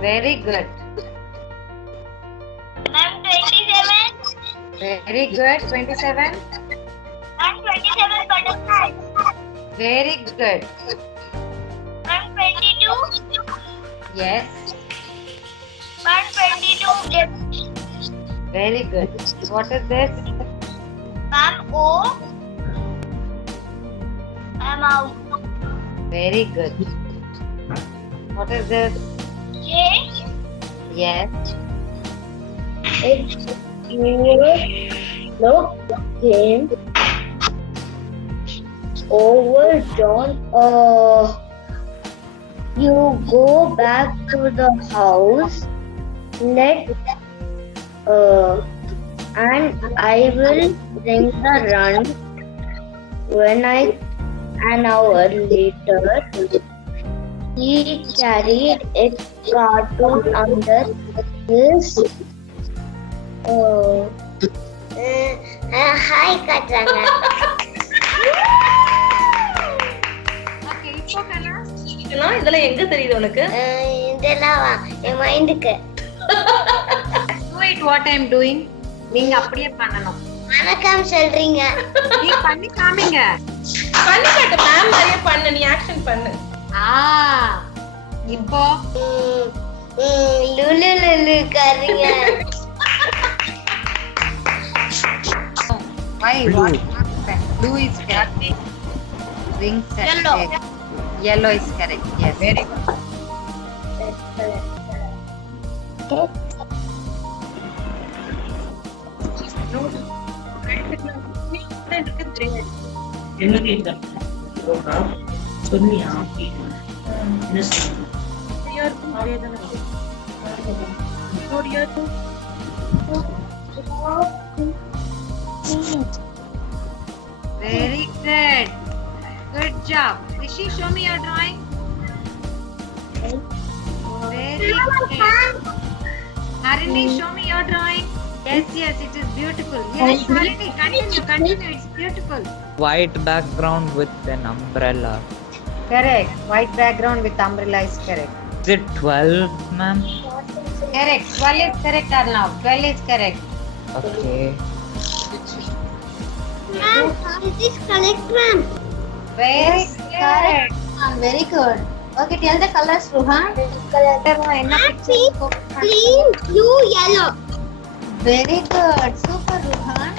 Very good. Ma'am, 27. Very good. 27. Ma'am, 27 butterflies. Very good. Ma'am, 22. Yes. Ma'am, 22 gifts. Very good. What is this? Ma'am, O. I'm out. Very good. What is this? J. Yes. It's look him over John. You go back to the house. And I will bring the run when an hour later. He carried a cartoon under his. Hi, Katrina. Okay, இப்போ கண்ணா. இதெல்லாம் எங்க தெரியுது உனக்கு? இதெல்லாம் என் மைண்டுக்கு. Do it what I am doing. நீங்க அப்படியே பண்ணணும். வணக்கம் சொல்றீங்க. நீ பண்ணி காமிங்க. பண்ணி காட்டு மேம் மாதிரியே பண்ணு, நீ ஆக்ஷன் பண்ணு. இப்போ Lulu Lulu கறிங்க. why what blue is correct. Wings Yellow. Yellow is correct. Yes. Very good. என்ன கேட்டா சொன்னியா என்ன சொன்ன Very good. Good job. Rishi, show me your drawing. Very good. Harini, show me your drawing. Yes, it is beautiful. Yes, Harini, continue. It's beautiful. White background with an umbrella. Correct. White background with umbrella is correct. Is it 12, ma'am? Correct. 12 is correct, Arnav. 12 is correct. Okay. Ma'am, is this correct, ma'am? Very correct. Very good. Okay, tell the colors, Ruhan. என்ன Pink, green, blue, yellow. Very good. Super, Ruhan.